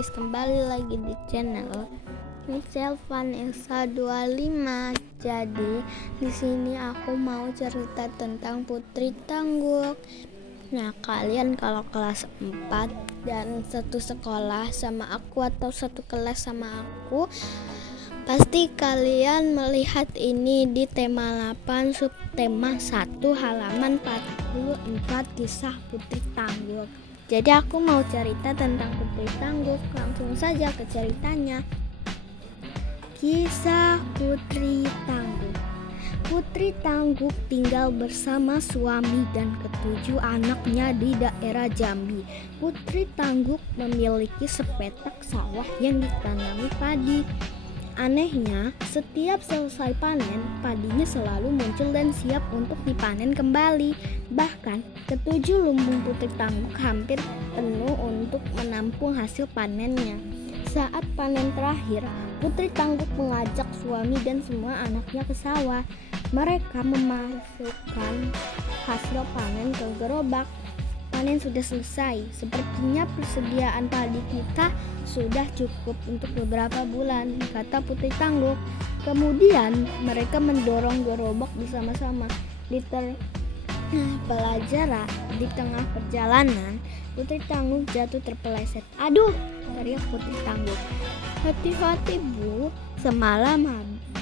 guys, kembali lagi di channel Selvan Elsa 25. Jadi di sini aku mau cerita tentang Putri Tangguk. Nah, kalian kalau kelas 4 dan satu sekolah sama aku atau satu kelas sama aku, pasti kalian melihat ini di tema 8 subtema 1 halaman 44 kisah Putri Tangguk. Jadi aku mau cerita tentang Putri Tangguk. Langsung saja ke ceritanya. Kisah Putri Tangguk. Putri Tangguk tinggal bersama suami dan ketujuh anaknya di daerah Jambi. Putri Tangguk memiliki sepetak sawah yang ditanami padi. Anehnya, setiap selesai panen, padinya selalu muncul dan siap untuk dipanen kembali. Bahkan, ketujuh lumbung Putri Tangguk hampir penuh untuk menampung hasil panennya. Saat panen terakhir, Putri Tangguk mengajak suami dan semua anaknya ke sawah. Mereka memasukkan hasil panen ke gerobak. Panen sudah selesai. Sepertinya persediaan padi kita sudah cukup untuk beberapa bulan, kata Putri Tangguk. Kemudian mereka mendorong gerobak bersama-sama. Di tengah perjalanan, Putri Tangguk jatuh terpeleset. "Aduh!" teriak Putri Tangguk. "Hati-hati, Bu. Semalam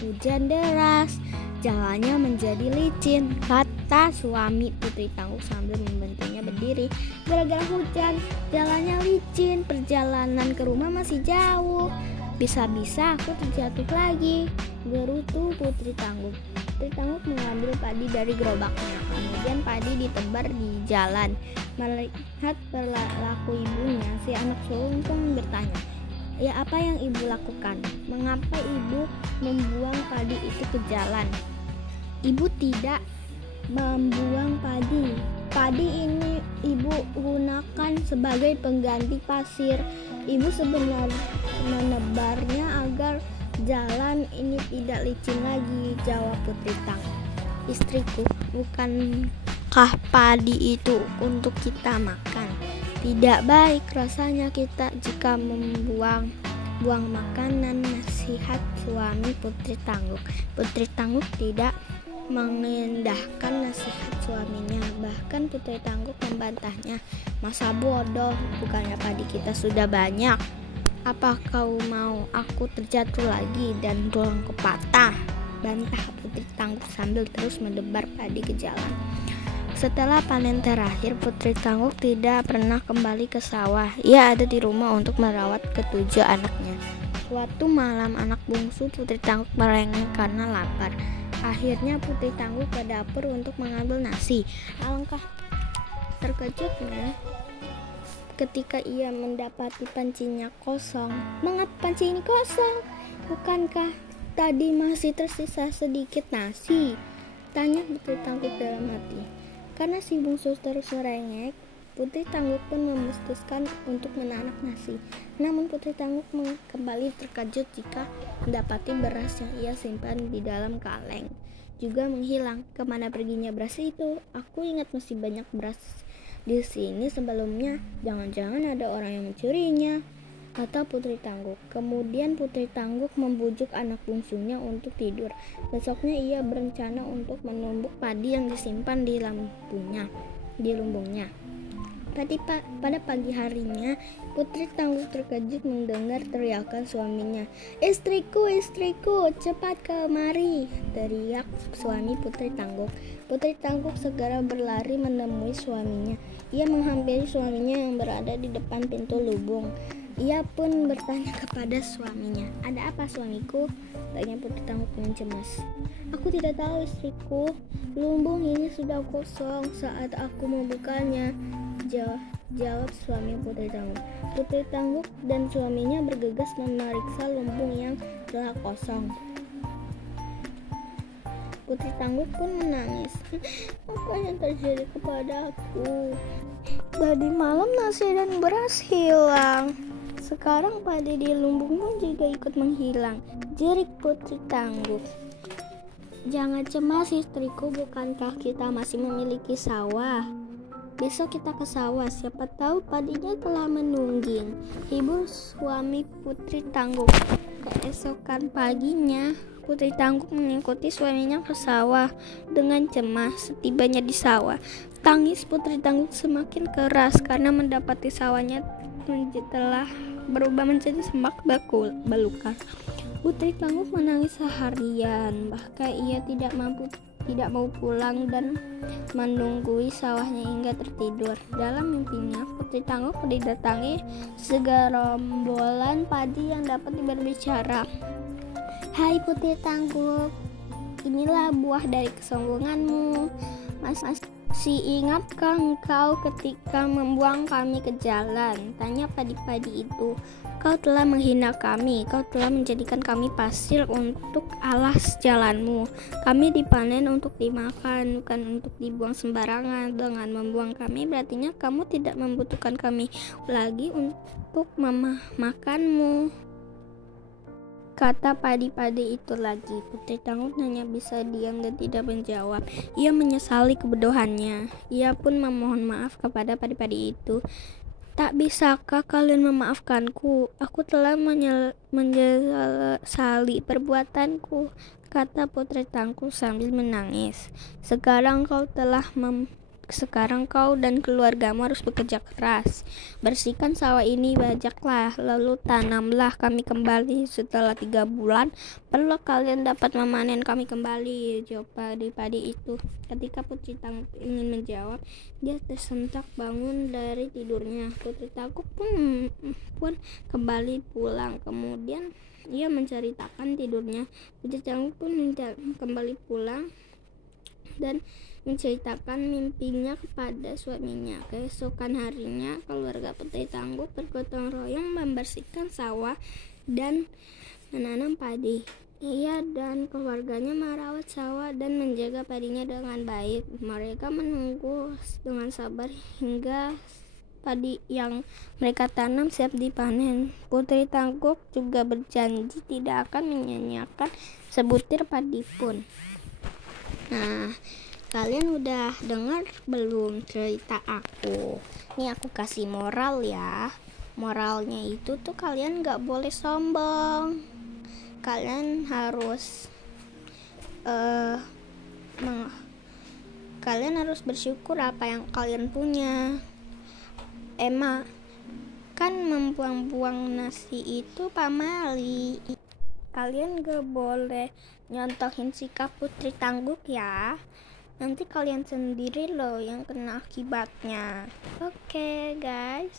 hujan deras. Jalannya menjadi licin," kata suami Putri Tangguk sambil membantunya berdiri. "Gara-gara hujan, jalannya licin. Perjalanan ke rumah masih jauh. Bisa-bisa aku terjatuh lagi," gerutu Putri Tangguk. Putri Tangguk mengambil padi dari gerobaknya. Kemudian padi ditebar di jalan. Melihat perilaku ibunya, si anak sulung pun bertanya, "Ya, apa yang ibu lakukan? Mengapa ibu membuang padi itu ke jalan?" "Ibu tidak membuang padi. Padi ini ibu gunakan sebagai pengganti pasir. Ibu sebenarnya menebarnya agar jalan ini tidak licin lagi," jawab Putri Tangguk. "Istriku, bukankah padi itu untuk kita makan? Tidak baik rasanya kita jika membuang makanan," nasihat suami Putri Tangguk. Putri Tangguk tidak mengendahkan nasihat suaminya. Bahkan Putri Tangguk membantahnya. "Masa bodoh, bukannya padi kita sudah banyak? Apa kau mau aku terjatuh lagi dan tulangku patah?" bantah Putri Tangguk sambil terus mendebar padi ke jalan. Setelah panen terakhir, Putri Tangguk tidak pernah kembali ke sawah. Ia ada di rumah untuk merawat ketujuh anaknya. Suatu malam, anak bungsu Putri Tangguk merengek karena lapar. Akhirnya Putri Tangguk ke dapur untuk mengambil nasi. Alangkah terkejutnya ketika ia mendapati pancinya kosong. "Mengapa panci ini kosong? Bukankah tadi masih tersisa sedikit nasi?" tanya Putri Tangguk dalam hati. Karena si bungsu terus merengek, Putri Tangguk pun memutuskan untuk menanak nasi. Namun Putri Tangguk kembali terkejut jika mendapati beras yang ia simpan di dalam kaleng juga menghilang. "Kemana perginya beras itu? Aku ingat masih banyak beras di sini sebelumnya. Jangan-jangan ada orang yang mencurinya," kata Putri Tangguk. Kemudian Putri Tangguk membujuk anak bungsunya untuk tidur. Besoknya ia berencana untuk menumbuk padi yang disimpan di lumbungnya. Pada pagi harinya, Putri Tangguk terkejut mendengar teriakan suaminya. "Istriku, istriku, cepat kemari!" teriak suami Putri Tangguk. Putri Tangguk segera berlari menemui suaminya. Ia menghampiri suaminya yang berada di depan pintu lubung. Ia pun bertanya kepada suaminya. "Ada apa, suamiku?" tanya Putri Tangguk dengan cemas. "Aku tidak tahu, istriku. Lumbung ini sudah kosong saat aku membukanya," jawab suami Putri Tangguk. Putri Tangguk dan suaminya bergegas memeriksa lumbung yang telah kosong. Putri Tangguk pun menangis. "Apa yang terjadi kepada aku? Tadi malam nasi dan beras hilang. Sekarang padi di lumbung pun juga ikut menghilang," jerit Putri Tangguk. "Jangan cemas, istriku. Bukankah kita masih memiliki sawah?" Besok kita ke sawah, siapa tahu padinya telah menungging, hibur suami Putri Tangguh. Keesokan paginya, Putri Tangguh mengikuti suaminya ke sawah dengan cemas. Setibanya di sawah, tangis Putri Tangguh semakin keras karena mendapati sawahnya telah berubah menjadi semak belukar. Putri Tangguh menangis seharian, bahkan ia tidak mau pulang dan menunggui sawahnya hingga tertidur. Dalam mimpinya, Putri Tangguh didatangi segerombolan padi yang dapat berbicara. Hai Putri Tangguh, inilah buah dari kesombonganmu. Masih ingatkah engkau ketika membuang kami ke jalan? Tanya padi-padi itu. Kau telah menghina kami, kau telah menjadikan kami pasir untuk alas jalanmu. Kami dipanen untuk dimakan, bukan untuk dibuang sembarangan. Dengan membuang kami, berartinya kamu tidak membutuhkan kami lagi untuk makanmu. Kata padi-padi itu lagi. Putri Tangguh hanya bisa diam dan tidak menjawab. Ia menyesali kebodohannya. Ia pun memohon maaf kepada padi-padi itu. Tak bisakah kalian memaafkanku? Aku telah menyesali perbuatanku, kata Putri Tangguh sambil menangis. Sekarang kau dan keluargamu harus bekerja keras. Bersihkan sawah ini, bajaklah, lalu tanamlah kami kembali. Setelah 3 bulan, perlu kalian dapat memanen kami kembali, jawab padi-padi itu. Ketika Putri Tangguh ingin menjawab, dia tersentak bangun dari tidurnya. Putri Tangguh pun kembali pulang. Kemudian ia menceritakan tidurnya. Putri Tangguh pun kembali pulang dan menceritakan mimpinya kepada suaminya. Keesokan harinya, keluarga Putri Tangguh bergotong royong membersihkan sawah dan menanam padi. Ia dan keluarganya merawat sawah dan menjaga padinya dengan baik. Mereka menunggu dengan sabar hingga padi yang mereka tanam siap dipanen. Putri Tangguh juga berjanji tidak akan menyanyiakan sebutir padi pun. Nah, kalian udah dengar belum cerita aku? Nih aku kasih moral ya. Moralnya itu tuh kalian gak boleh sombong. Kalian harus kalian harus bersyukur apa yang kalian punya. Kan membuang-buang nasi itu pamali. Kalian gak boleh nyontohin sikap Putri Tangguh ya. Nanti kalian sendiri loh yang kena akibatnya. Oke guys,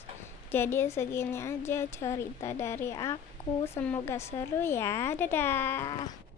jadi segini aja cerita dari aku. Semoga seru ya. Dadah.